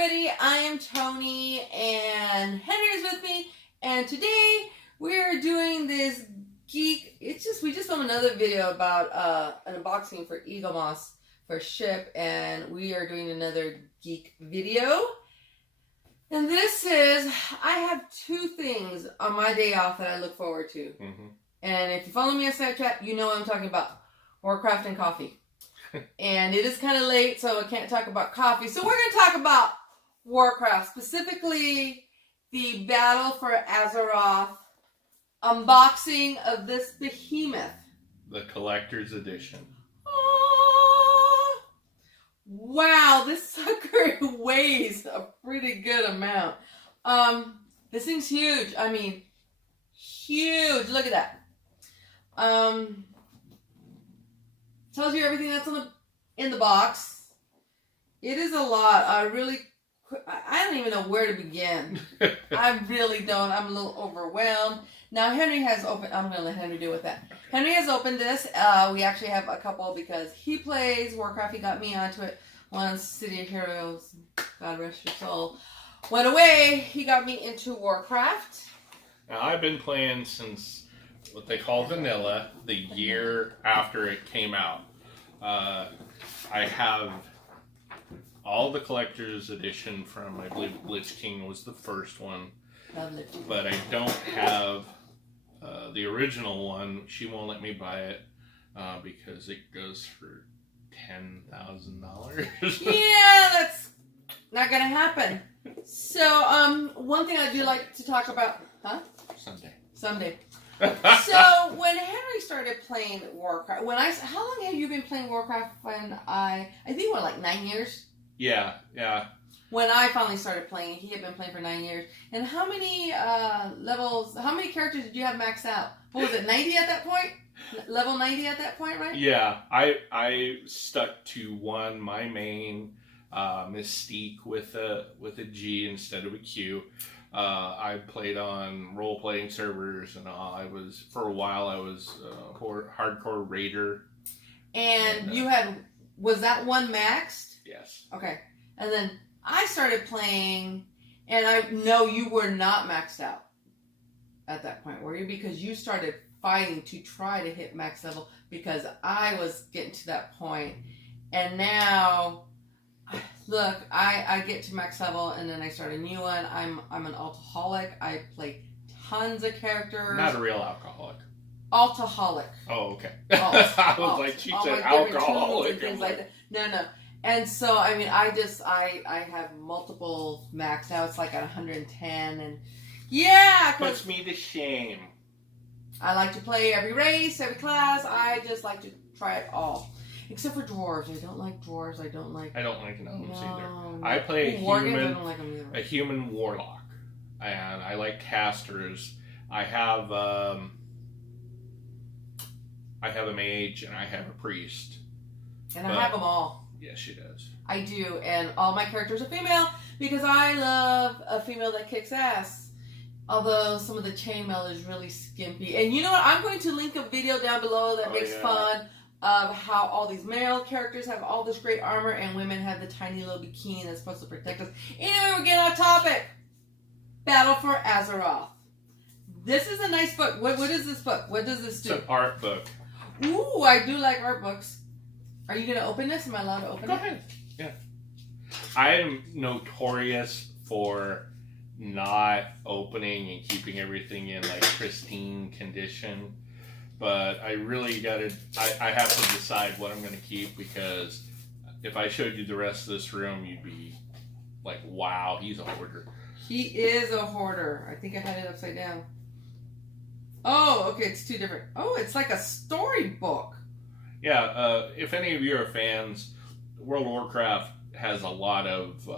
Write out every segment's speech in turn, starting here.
everybody, I am Tony and Henry's with me, and today we're doing this geek, we just filmed another video about an unboxing for Eagle Moss for ship, and we are doing another geek video. And this is, I have two things on my day off that I look forward to. Mm-hmm. And if you follow me on Snapchat, you know what I'm talking about. Warcraft and coffee. And it is kind of late, so I can't talk about coffee. So we're going to talk about Warcraft, specifically the Battle for Azeroth unboxing of this behemoth. The collector's edition. Oh, wow, this sucker weighs a pretty good amount. This thing's huge. I mean, huge. Look at that. Tells you everything that's in the box. It is a lot. I don't even know where to begin. I really don't. I'm a little overwhelmed. Now Henry has opened. I'm gonna let Henry deal with that. Henry has opened this. We actually have a couple because he plays Warcraft. He got me onto it once City of Heroes, God rest your soul, went away. He got me into Warcraft. Now I've been playing since what they call vanilla, the year after it came out. I have all the collector's edition from, I believe, Lich King was the first one. But I don't have the original one. She won't let me buy it because it goes for $10,000. Yeah, that's not gonna happen. So, one thing I do like to talk about, Someday. So when Henry started playing Warcraft, how long have you been playing Warcraft? I think what, like 9 years? Yeah. When I finally started playing, he had been playing for 9 years. And how many levels? How many characters did you have maxed out? What was it, 90 at that point? Level 90 at that point, right? Yeah, I stuck to one, my main Mystique with a G instead of a Q. I played on role-playing servers and all. For a while I was hardcore raider. And was that one maxed? Yes. Okay. And then I started playing, and I know you were not maxed out at that point, were you? Because you started fighting to try to hit max level, because I was getting to that point. And now, look, I get to max level, and then I start a new one. I'm an alcoholic. I play tons of characters. Not a real alcoholic. Alcoholic. Oh, okay. I was like, she said alcoholic. And things like that. No. And so, I mean, I have multiple max now. It's like at 110, and yeah. Puts me to shame. I like to play every race, every class. I just like to try it all. Except for dwarves. I don't like dwarves. I don't like gnomes either. I play a human warlock. And I like casters. I have a mage and I have a priest. And I have them all. Yes, she does. I do. And all my characters are female because I love a female that kicks ass. Although some of the chainmail is really skimpy. And you know what? I'm going to link a video down below that makes fun of how all these male characters have all this great armor and women have the tiny little bikini that's supposed to protect us. Anyway, we're getting off topic. Battle for Azeroth. This is a nice book. What is this book? What does this do? It's an art book. Ooh, I do like art books. Are you going to open this? Am I allowed to open it? Go ahead. Yeah. I am notorious for not opening and keeping everything in like pristine condition. But I really I have to decide what I'm going to keep, because if I showed you the rest of this room, you'd be like, wow, he's a hoarder. He is a hoarder. I think I had it upside down. Oh, okay, it's two different. Oh, it's like a storybook. Yeah, if any of you are fans, World of Warcraft has a lot of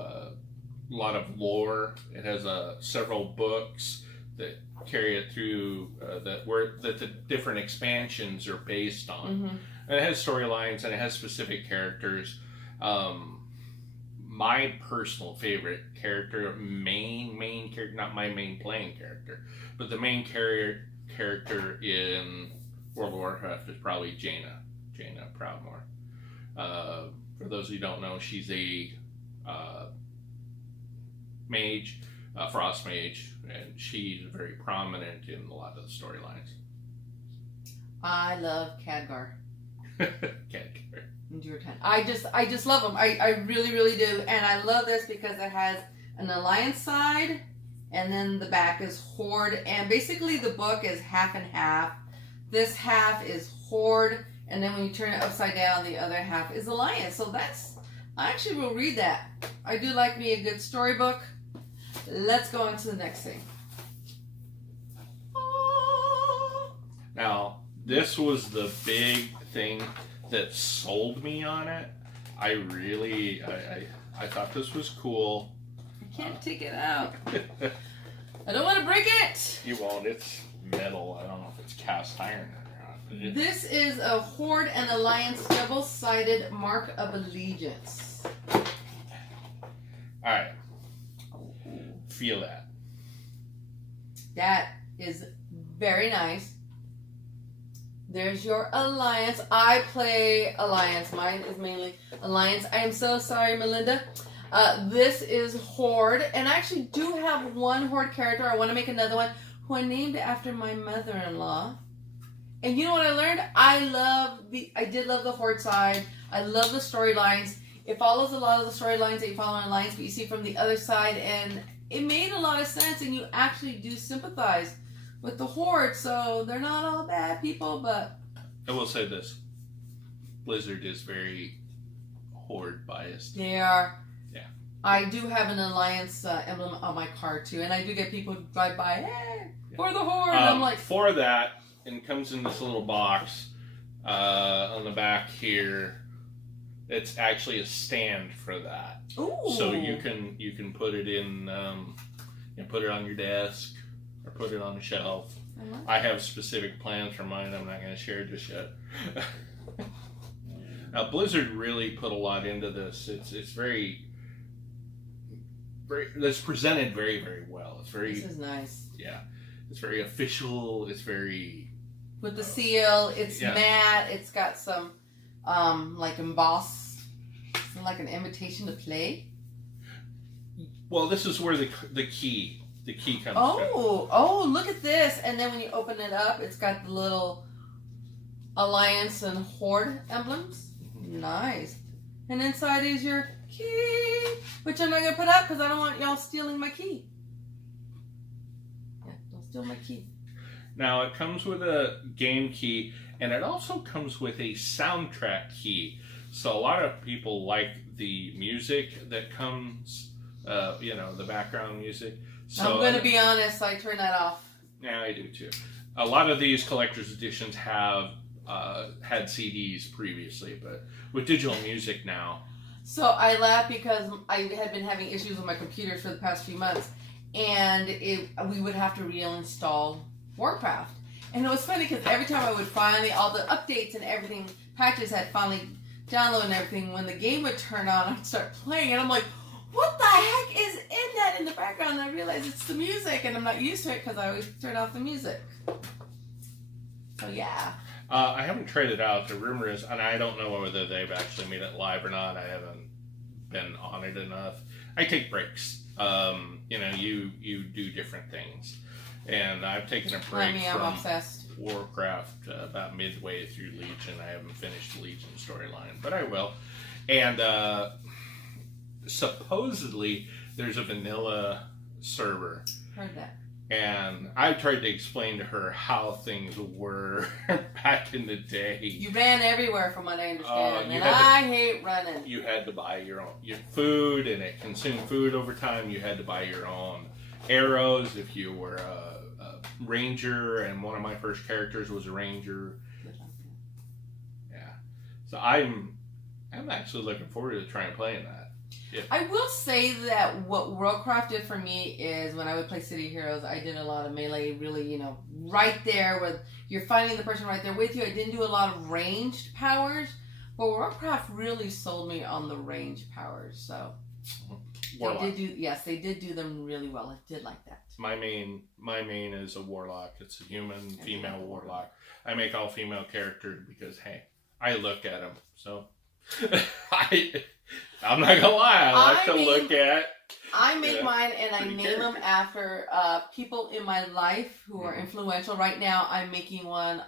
lore. It has several books that carry it through that the different expansions are based on. Mm-hmm. And it has storylines and it has specific characters. My personal favorite character, main character, not my main playing character, but the main character in World of Warcraft is probably Jaina Proudmoore. For those who don't know, she's a mage, frost mage, and she's very prominent in a lot of the storylines. I love Khadgar. Khadgar. Your turn. I just love them. I really, really do. And I love this because it has an alliance side, and then the back is Horde. And basically the book is half and half. This half is Horde, and then when you turn it upside down, the other half is alliance. So I actually will read that. I do like me a good storybook. Let's go on to the next thing. Now, this was the big thing that sold me on it. I thought this was cool. I can't take it out. I don't want to break it. You won't. It's metal. I don't know if it's cast iron or not. This is a Horde and Alliance double-sided Mark of Allegiance. All right. Feel that. That is very nice. There's your Alliance. I play Alliance. Mine is mainly Alliance. I am so sorry, Melinda. This is Horde. And I actually do have one Horde character. I want to make another one who I named after my mother-in-law. And you know what I learned? I did love the Horde side. I love the storylines. It follows a lot of the storylines that you follow in Alliance, but you see from the other side. And it made a lot of sense. And you actually do sympathize with the Horde, so they're not all bad people, but... I will say this. Blizzard is very Horde biased. They are. Yeah. I do have an Alliance emblem on my car, too, and I do get people drive by, hey, for the Horde, I'm like... For that, and comes in this little box on the back here. It's actually a stand for that. Ooh. So you can put it in, put it on your desk, or put it on a shelf. I have specific plans for mine I'm not going to share just yet. Now, Blizzard really put a lot into this. It's very, it's presented very, very well. It's very... This is nice. Yeah. It's very official. It's very... With the seal, it's matte. It's got some, like, embossed, like an invitation to play. Well, this is where the key comes from. Oh, look at this. And then when you open it up, it's got the little Alliance and Horde emblems. Nice. And inside is your key, which I'm not going to put up because I don't want y'all stealing my key. Yeah, don't steal my key. Now, it comes with a game key, and it also comes with a soundtrack key. So a lot of people like the music that comes, the background music. So, I'm going to be honest, I turn that off. Yeah, I do too. A lot of these collector's editions have had CDs previously, but with digital music now. So I laugh because I had been having issues with my computers for the past few months, and we would have to reinstall Warcraft. And it was funny because every time I would finally, all the updates and everything, patches had finally downloaded and everything, when the game would turn on, I'd start playing, and I'm like, what the heck is in that in the background? And I realize it's the music, and I'm not used to it because I always turn off the music. So yeah. I haven't tried it out. The rumor is, and I don't know whether they've actually made it live or not. I haven't been on it enough. I take breaks. You do different things. And I've taken a break from obsessed. Warcraft about midway through Legion. I haven't finished the Legion storyline, but I will. And supposedly there's a vanilla server. Heard that. And I tried to explain to her how things were back in the day. You ran everywhere, from what I understand, and I hate running. You had to buy your food, and it consumed food over time. You had to buy your own arrows if you were a ranger, and one of my first characters was a ranger. Yeah, so I'm actually looking forward to trying playing that. Yeah. I will say that what Worldcraft did for me is when I would play City Heroes, I did a lot of melee, really, right there with, you're fighting the person right there with you. I didn't do a lot of ranged powers, but Worldcraft really sold me on the ranged powers, so. Warlock. They did do them really well. I did like that. My main is a warlock. It's a human, female warlock. I make all female characters because, hey, I look at them, so. I'm not gonna lie, I like to look at I make mine and I Pretty name them after people in my life who are influential. Right now, I'm making one.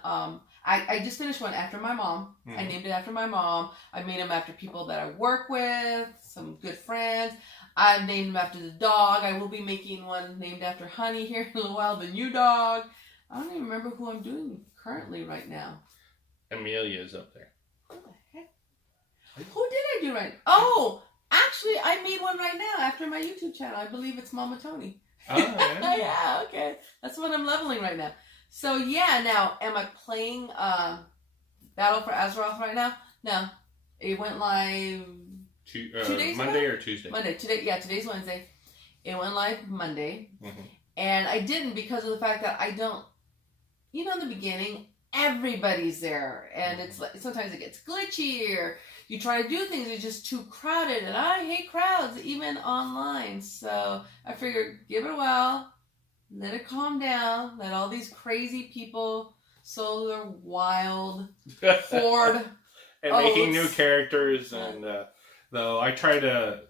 I just finished one after my mom. I named it after my mom. I made them after people that I work with, some good friends. I've named them after the dog. I will be making one named after Honey here in a little while, the new dog. I don't even remember who I'm doing currently right now. Amelia's up there. Who the heck? Who did I do right? Oh, actually, I made one right now after my YouTube channel. I believe it's heyMommaToni. Oh, yeah. Yeah, okay. That's what I'm leveling right now. So, yeah, now, am I playing Battle for Azeroth right now? No. It went live 2 days Monday ago? or Tuesday? Monday. Today's Wednesday. It went live Monday. Mm-hmm. And I didn't because of the fact that I don't, in the beginning, everybody's there. And it's like, sometimes it gets glitchy or you try to do things, it's just too crowded. And I hate crowds, even online. So I figured, give it a while. Let it calm down. Let all these crazy people sow their wild horde and making new characters. And though I try to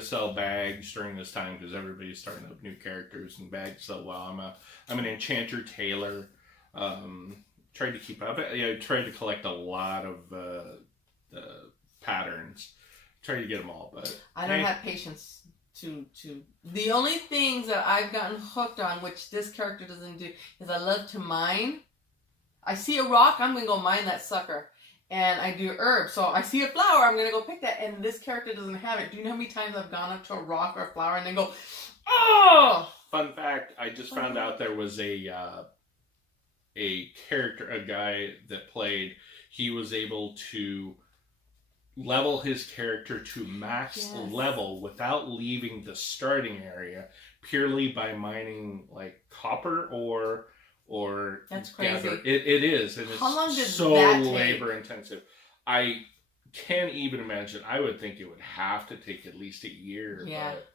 sell bags during this time because everybody's starting up new characters and bags sell well. I'm an enchanter tailor. Tried to keep up. Tried to collect a lot of patterns. Try to get them all, but I don't have patience. The only things that I've gotten hooked on, which this character doesn't do, is I love to mine. I see a rock, I'm gonna go mine that sucker, and I do herbs. So I see a flower, I'm gonna go pick that, and this character doesn't have it. Do you know how many times I've gone up to a rock or a flower and then go, oh! Fun fact: I just found out there was a character, a guy that played. He was able to level his character to max level without leaving the starting area purely by mining like copper or that's crazy. It is, and it's how long did so that take? labor intensive. I can't even imagine. I would think it would have to take at least a year. Yeah. But...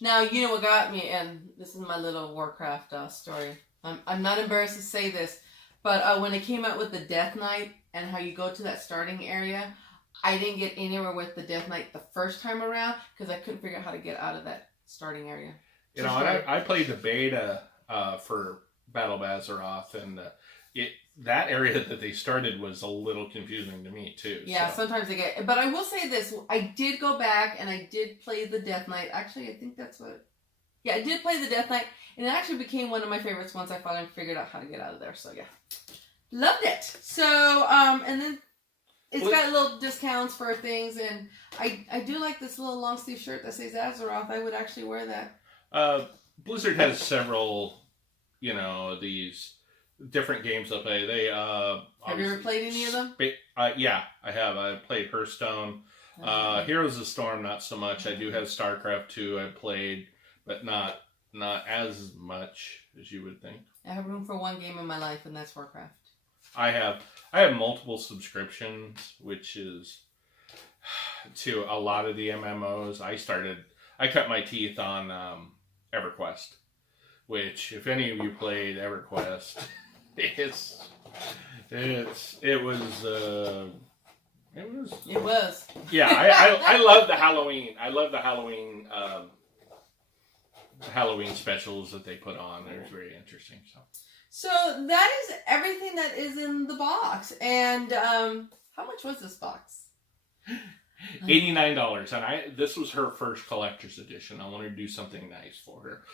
Now, you know what got me, and this is my little Warcraft story. I'm not embarrassed to say this, but when it came out with the Death Knight and how you go to that starting area, I didn't get anywhere with the Death Knight the first time around because I couldn't figure out how to get out of that starting area. I played the beta for Battle of Azeroth, and that area that they started was a little confusing to me too. Yeah, so. Sometimes they get. But I will say this: I did go back and I did play the Death Knight. Actually, I think that's what. Yeah, I did play the Death Knight, and it actually became one of my favorites once I finally figured out how to get out of there. So yeah, loved it. So and then. It's got little discounts for things, and I do like this little long sleeve shirt that says Azeroth. I would actually wear that. Blizzard has several, these different games they play. They have you ever played any of them? Yeah, I have. I played Hearthstone, Heroes of the Storm, not so much. I do have StarCraft 2. I played, but not as much as you would think. I have room for one game in my life, and that's Warcraft. I have multiple subscriptions, which is to a lot of the MMOs. I cut my teeth on EverQuest, which if any of you played EverQuest, it was. Yeah, I love the Halloween. I love the Halloween specials that they put on. They're very interesting. So that is everything that is in the box. And how much was this box? $89. And this was her first collector's edition. I wanted to do something nice for her.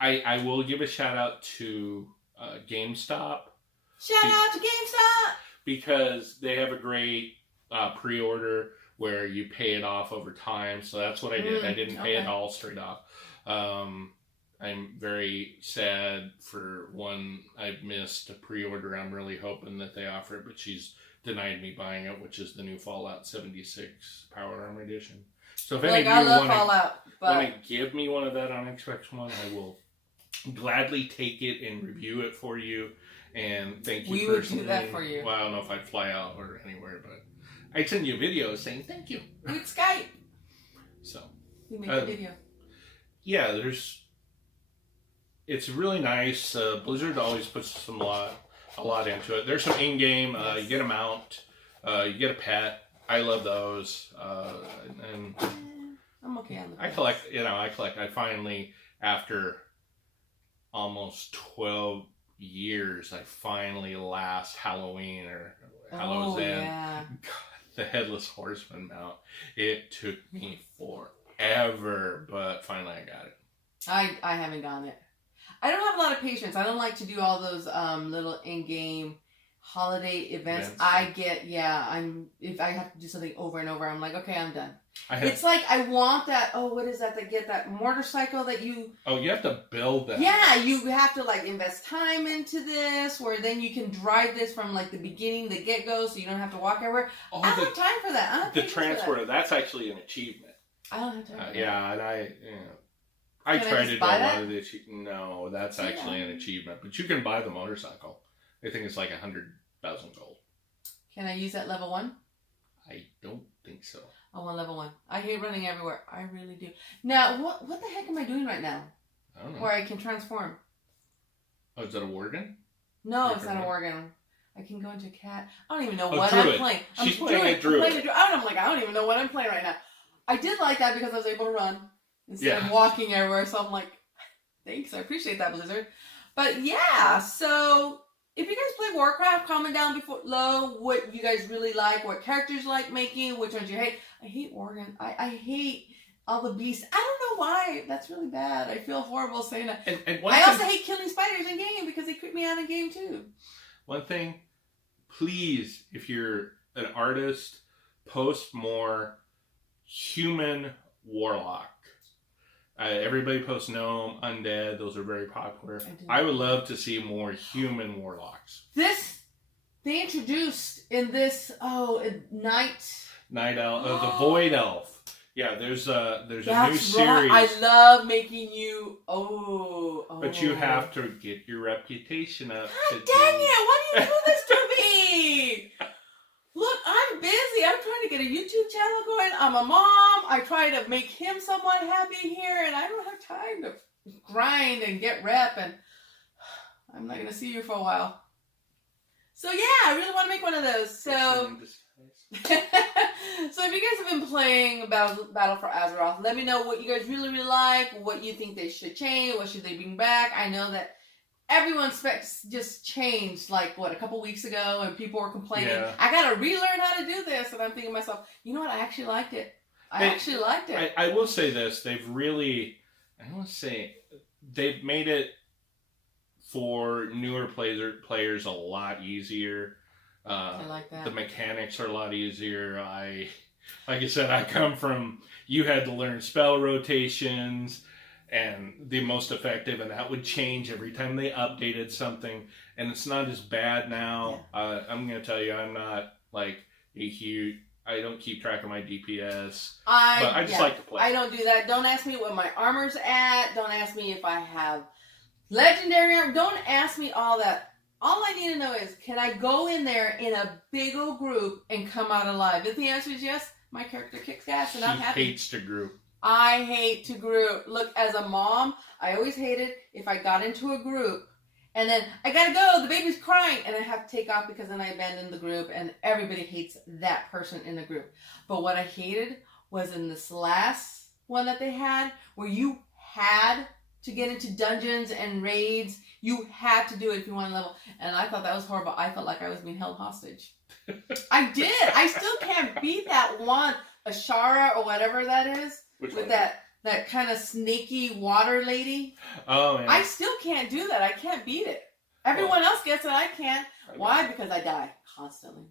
I will give a shout out to GameStop. Shout out to GameStop! Because they have a great pre-order where you pay it off over time. So that's what I did. I didn't pay it all straight off. I'm very sad for one I've missed a pre-order. I'm really hoping that they offer it, but she's denied me buying it, which is the new Fallout 76 Power Armor Edition. So if any of you want to give me one of that on Xbox One, I will gladly take it and review it for you. And thank you. We would do that for you. Well, I don't know if I'd fly out or anywhere, but I'd send you a video saying thank you. We'd Skype. So we make a video. Yeah, it's really nice. Blizzard always puts a lot into it. There's some in-game. You get a mount. You get a pet. I love those. And I'm okay. okay on the I collect. I finally, after almost 12 years, I finally last Halloween or Hallow's End. Yeah. God, the Headless Horseman mount. It took me forever, but finally I got it. I haven't gotten it. I don't have a lot of patience. I don't like to do all those little in-game holiday events. If I have to do something over and over, I'm like, okay, I'm done. It's like I want that. Oh, what is that? They get that motorcycle that you. Oh, you have to build that. Yeah, you have to like invest time into this, where then you can drive this from like the beginning, the get-go, so you don't have to walk everywhere. I don't have time for that. The transporter. That's actually an achievement. I don't have time. For that. Yeah, and I tried to do a lot of the achievement. No, that's actually an achievement, but you can buy the motorcycle. I think it's like 100,000 gold. Can I use that level 1? I don't think so. I want level 1. I hate running everywhere. I really do. Now, what the heck am I doing right now? I don't know. Where I can transform. Oh, is that a worgen? No, it's not a worgen. I can go into a cat. I don't even know what Druid. I'm playing. She's playing a druid. I'm like, I don't even know what I'm playing right now. I did like that because I was able to run instead of walking everywhere. So I'm like, thanks. I appreciate that, Blizzard. But yeah, so if you guys play Warcraft, comment down below what you guys really like, what characters you like making, which ones you hate. I hate Worgen. I hate all the beasts. I don't know why. That's really bad. I feel horrible saying that. And I also hate killing spiders in game because they creep me out in game too. One thing, please, if you're an artist, post more human warlock. Everybody posts gnome, undead. Those are very popular. I would love to see more human warlocks. They introduced in this Night elf, the void elf. Yeah, there's a new series. I love making you. But you have to get your reputation up. God dang it! Why do you do this to me? Look, I'm busy. I'm trying to get a YouTube channel going. I'm a mom. I try to make him somewhat happy here, and I don't have time to grind and get rep, and I'm not going to see you for a while. So yeah, I really want to make one of those. So, so if you guys have been playing Battle for Azeroth, let me know what you guys really, really like, what you think they should change, what should they bring back. I know that everyone's specs just changed, like, a couple weeks ago, and people were complaining, I gotta relearn how to do this, and I'm thinking to myself, you know what, I actually liked it. I will say this, they've made it for newer players a lot easier. I like that. The mechanics are a lot easier. Like I said, I come from, you had to learn spell rotations, and the most effective, and that would change every time they updated something, and it's not as bad now. I'm going to tell you, I'm not like a huge, I don't keep track of my DPS, but I just like to play. I don't do that. Don't ask me what my armor's at. Don't ask me if I have legendary armor. Don't ask me all that. All I need to know is, can I go in there in a big old group and come out alive? If the answer is yes, my character kicks ass and I'm happy. She hates to group. I hate to group. Look, as a mom, I always hated if I got into a group and then I gotta go, the baby's crying, and I have to take off because then I abandoned the group, and everybody hates that person in the group. But what I hated was in this last one that they had, where you had to get into dungeons and raids. You had to do it if you want to level. And I thought that was horrible. I felt like I was being held hostage. I did. I still can't beat that one, Ashara or whatever that is. Which with one? that kind of snaky water lady. Oh, man. I still can't do that. I can't beat it. Everyone else gets it. I can't. Why? Because I die constantly.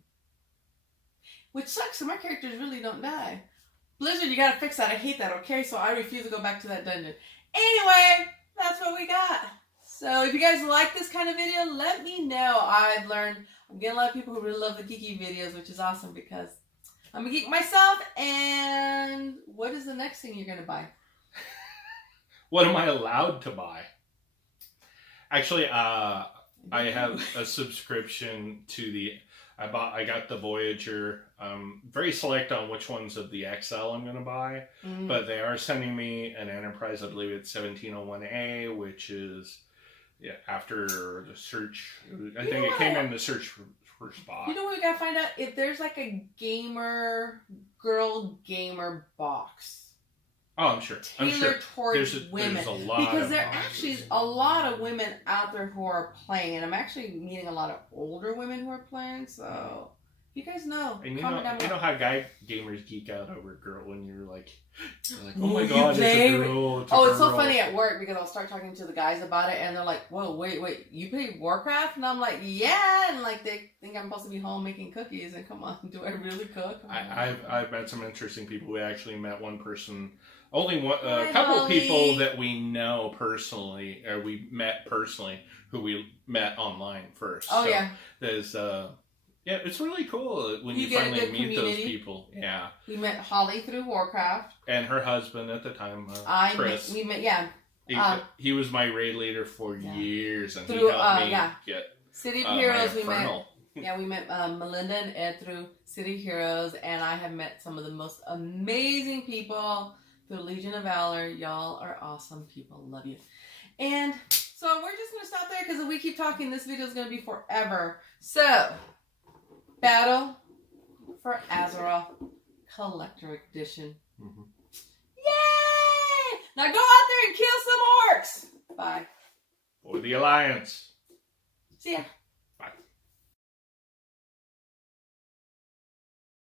Which sucks. So my characters really don't die. Blizzard, you gotta fix that. I hate that, okay? So I refuse to go back to that dungeon. Anyway, that's what we got. So if you guys like this kind of video, let me know. I'm getting a lot of people who really love the geeky videos, which is awesome because I'm a geek myself. And what is the next thing you're going to buy? What am I allowed to buy? Actually, I have a subscription to the... I got the Voyager. Very select on which ones of the XL I'm going to buy. Mm. But they are sending me an Enterprise. I believe it's 1701A, which is after the search. I think it came in the search for spot. You know what we got to find out? If there's like a girl gamer box. Oh, I'm sure. tailored towards women. There's a lot because of there moms. actually is a lot of women out there who are playing, and I'm actually meeting a lot of older women who are playing. So you guys know. And you comment down know below. how guy gamers geek out over a girl when you're like oh Ooh, my you god, play? it's a girl. It's a Oh, it's so girl. funny at work because I'll start talking to the guys about it, and they're like, "Whoa, wait, you play Warcraft?" And I'm like, "Yeah," and like they think I'm supposed to be home making cookies. And come on, do I really cook? I've met some interesting people. We actually met one person, only one, Hi, a couple of Holly. people that we know personally, or we met personally, who we met online first. Oh so yeah. There's yeah, it's really cool when You you get a finally good meet those community. people. Yeah, We met Holly through Warcraft. and her husband at the time, Chris. We met, yeah. He was my raid leader for Yeah. years, and Through, he helped me yeah. get City of my Heroes. We met. Infernal. Yeah, we met Melinda and Ed through City Heroes, and I have met some of the most amazing people through Legion of Valor. Y'all are awesome people. Love you. And so we're just going to stop there because if we keep talking, this video is going to be forever. So, Battle for Azeroth Collector Edition. Mm-hmm. Yay! Now go out there and kill some orcs. Bye. For the Alliance. See ya.